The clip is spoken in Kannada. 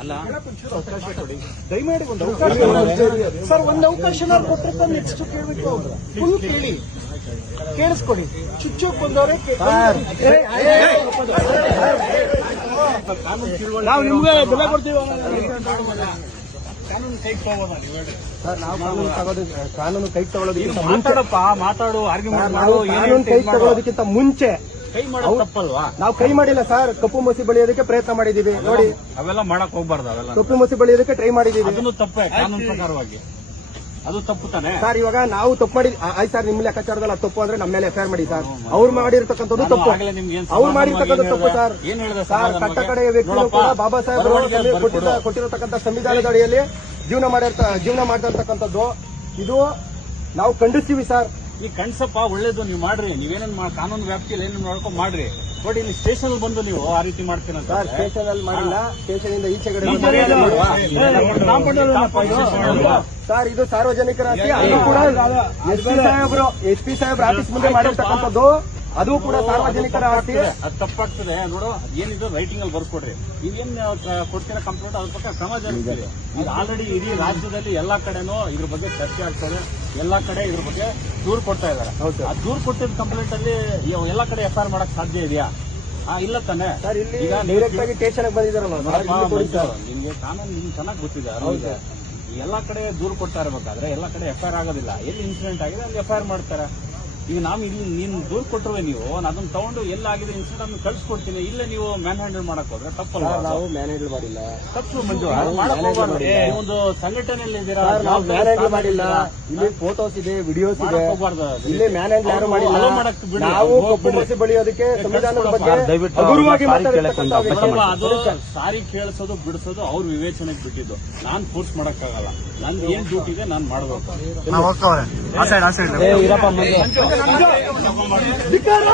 ಅಲ್ಲ ಅವಕಾಶ ಕೊಡಿ ದಯಮಾಡಿ ಒಂದು ಅವಕಾಶ ಸರ್. ಒಂದು ಅವಕಾಶ ಕೊಟ್ಟರೆ ನೆಕ್ಸ್ಟ್ ಕೇಳಬೇಕು. ಫುಲ್ ಕೇಳಿಸ್ಕೊಡಿ. ಚುಚ್ಚೋಕ್ ಬಂದವರೇ ನಾವು ನಿಮ್ಗೆ ಬೆಲೆ ಕೊಡ್ತೀವಿ. ಕಾನೂನು ಕೈಗೆ ತಗೋಬೋದಾ ನೀವು ಹೇಳಿ ಸರ್? ನಾವು ಕಾನೂನು ಕೈಗೆ ತಗೊಳ್ಳೋದಕ್ಕಿಂತ ಮಾತಾಡು ಆರ್ಗ್ಯುಮೆಂಟ್ ಮಾಡು. ಕಾನೂನು ಕೈಗೆ ತಗೊಳ್ಳೋದಕ್ಕಿಂತ ಮುಂಚೆ ಕೈ ಮಾಡೋದು ತಪ್ಪಲ್ವಾ? ನಾವು ಕೈ ಮಾಡಿಲ್ಲ ಸರ್. ಕಪ್ಪು ಮಸಿ ಬಳಿಯೋದಕ್ಕೆ ಪ್ರಯತ್ನ ಮಾಡಿದೀವಿ ನೋಡಿ. ಅವೆಲ್ಲ ಮಾಡಕ್ ಹೋಗ್ಬಾರ್ದು. ಅವೆಲ್ಲ ಕಪ್ಪು ಮಸಿ ಬಳಿಯೋದಕ್ಕೆ ಟ್ರೈ ಮಾಡಿದೀವಿ. ಅದನ್ನು ತಪ್ಪೇ ಕಾನೂನು ಪ್ರಕಾರವಾಗಿ. ಅದು ತಪ್ಪು ತಾನೆ ಸರ್. ಇವಾಗ ನಾವು ತಪ್ಪು ಮಾಡಿ ಆಯ್ತು ಸರ್. ನಿಮ್ಮ ಲೆಕ್ಕಾಚಾರದಲ್ಲಿ ತಪ್ಪು ಅಂದ್ರೆ ನಮ್ಮ ಮೇಲೆ ಎಫ್ಐಆರ್ ಮಾಡಿ ಸರ್. ಅವ್ರು ಮಾಡಿರ್ತಕ್ಕಂಥದ್ದು ತಪ್ಪು. ಅವ್ರು ಮಾಡಿರ್ತಕ್ಕಂಥ ತಪ್ಪು ಸರ್. ಏನ್ ಹೇಳಿದೆ ಸರ್? ಕಟ್ಟ ಕಡೆಯ ವ್ಯಕ್ತಿಗಳು ಕೂಡ ಬಾಬಾ ಸಾಹೇಬ್ ಕೊಟ್ಟಿರತಕ್ಕಂಥ ಸಂವಿಧಾನದ ಅಡಿಯಲ್ಲಿ ಜೀವನ ಮಾಡ್ತಿರ್ತಕ್ಕಂಥದ್ದು ಇದು ನಾವು ಖಂಡಿಸ್ತೀವಿ ಸರ್. ಈ ಕಣ್ಸಪ್ಪ ಒಳ್ಳೇದು ನೀವು ಮಾಡ್ರಿ. ನೀವೇನೇನ್ ಕಾನೂನು ವ್ಯಾಪ್ತಿಯಲ್ಲಿ ಏನೇನು ನೋಡ್ಕೊಂಡು ಮಾಡ್ರಿ. ಬಟ್ ಇಲ್ಲಿ ಸ್ಟೇಷನ್ ಬಂದು ನೀವು ಆ ರೀತಿ ಮಾಡ್ತೀರ ಸರ್. ಸ್ಟೇಷನ್ ಅಲ್ಲಿ ಮಾಡಿಲ್ಲ. ಸ್ಟೇಷನ್ ಇಂದ ಈಚೆಗಡೆ ಸರ್. ಇದು ಸಾರ್ವಜನಿಕರ ಆಸ್ತಿ. ಅದು ಕೂಡ ಎಸ್ ಪಿ ಸಾಹೇಬ್ರ ಆಫೀಸ್ ಮುಂದೆ ಮಾಡಿರ್ತಕ್ಕಂಥದ್ದು. ಅದು ಕೂಡ ಸಾರ್ವಜನಿಕರ ಆಸ್ತಿ. ಅದು ತಪ್ಪಾಗ್ತದೆ ನೋಡು. ಏನಿದು ರೈಟಿಂಗ್ ಅಲ್ಲಿ ಬರ್ಕೊಡ್ರಿ. ನೀವೇನ್ ಕೊಡ್ತೀರ ಕಂಪ್ಲೇಂಟ್ ಅದ್ರ ಬಗ್ಗೆ ಕ್ರಮ ಜರುಗಿಸ್ತೀರಿ. ಇದು ಆಲ್ರೆಡಿ ಇಡೀ ರಾಜ್ಯದಲ್ಲಿ ಎಲ್ಲಾ ಕಡೆನೂ ಇದ್ರ ಬಗ್ಗೆ ಚರ್ಚೆ ಆಗ್ತದೆ. ಎಲ್ಲಾ ಕಡೆ ಇದ್ರ ಬಗ್ಗೆ ದೂರು ಕೊಡ್ತಾ ಇದಾರೆ. ಆ ದೂರು ಕೊಟ್ಟಿದ್ದ ಕಂಪ್ಲೇಂಟ್ ಅಲ್ಲಿ ಎಲ್ಲಾ ಕಡೆ ಎಫ್ಐಆರ್ ಮಾಡಕ್ ಸಾಧ್ಯ ಇದೆಯಾ? ಇಲ್ಲ ತಾನೆ ಸರ್. ಇಲ್ಲಿ ಈಗ ಡೈರೆಕ್ಟ್ ಆಗಿ ಸ್ಟೇಷನ್ ಬಂದಿದ್ದಾರಲ್ಲ ನಿಮ್ಗೆ ಕಾನೂನು ನಿಮ್ಗೆ ಚೆನ್ನಾಗಿ ಗೊತ್ತಿದೆ. ಎಲ್ಲಾ ಕಡೆ ದೂರು ಕೊಡ್ತಾ ಇರಬೇಕಾದ್ರೆ ಎಲ್ಲಾ ಕಡೆ ಎಫ್ಐಆರ್ ಆಗೋದಿಲ್ಲ. ಎಲ್ಲಿ ಇನ್ಸಿಡೆಂಟ್ ಆಗಿದೆ ಅಲ್ಲಿ ಎಫ್ಐಆರ್ ಮಾಡ್ತಾರೆ. ಈಗ ನಾವು ಇಲ್ಲಿ ನೀನು ದೂರು ಕೊಟ್ಟರುವೆ ನೀವು ಅದನ್ನ ತಗೊಂಡು ಎಲ್ಲಾಗಿದೆ ಇನ್ಸಿಡೆಂಟ್ ಅನ್ನು ಕಳ್ಸಿಕೊಡ್ತೀನಿ. ಇಲ್ಲೇ ನೀವು ಮ್ಯಾನ್ ಹ್ಯಾಂಡಲ್ ಮಾಡಕ್ ಹೋದ್ರೆ ತಪ್ಪಲ್ಲ. ನಾವು ಮ್ಯಾನ್ ಹ್ಯಾಂಡಲ್ ಮಾಡಿಲ್ಲ. ತಪ್ಪು ಮಂಜು. ಒಂದು ಸಂಘಟನೆಯಲ್ಲಿ ಇದ್ದೀರಾ. ನಾವು ಮ್ಯಾನ್ ಹ್ಯಾಂಡಲ್ ಮಾಡಿಲ್ಲ. ಇಲ್ಲಿ ಫೋಟೋಸ್ ಇದೆ, ವಿಡಿಯೋಸ್ ಇದೆ. ಇಲ್ಲಿ ಮ್ಯಾನ್ ಹ್ಯಾಂಡಲ್ ಯಾರು ಮಾಡಿಲ್ಲ. ನಾವು ಕಪ್ಪು ಮಸಿ ಬಳಿಯೋದಕ್ಕೆ ಸಂವಿಧಾನದ ಬಗ್ಗೆ ಹಗುರವಾಗಿ ಅದು ಸಾರಿ ಕೇಳಿಸೋದು ಬಿಡಿಸೋದು ಅವ್ರ ವಿವೇಚನೆಗೆ ಬಿಟ್ಟಿದ್ದು. ನಾನ್ ಫೋರ್ಸ್ ಮಾಡಕ್ಕಾಗಲ್ಲ. ನನ್ಗೆ ಏನ್ ಡ್ಯೂಟಿ ಇದೆ ನಾನ್ ಮಾಡ್ಬೇಕು. ಧಿಕ್ಕಾರ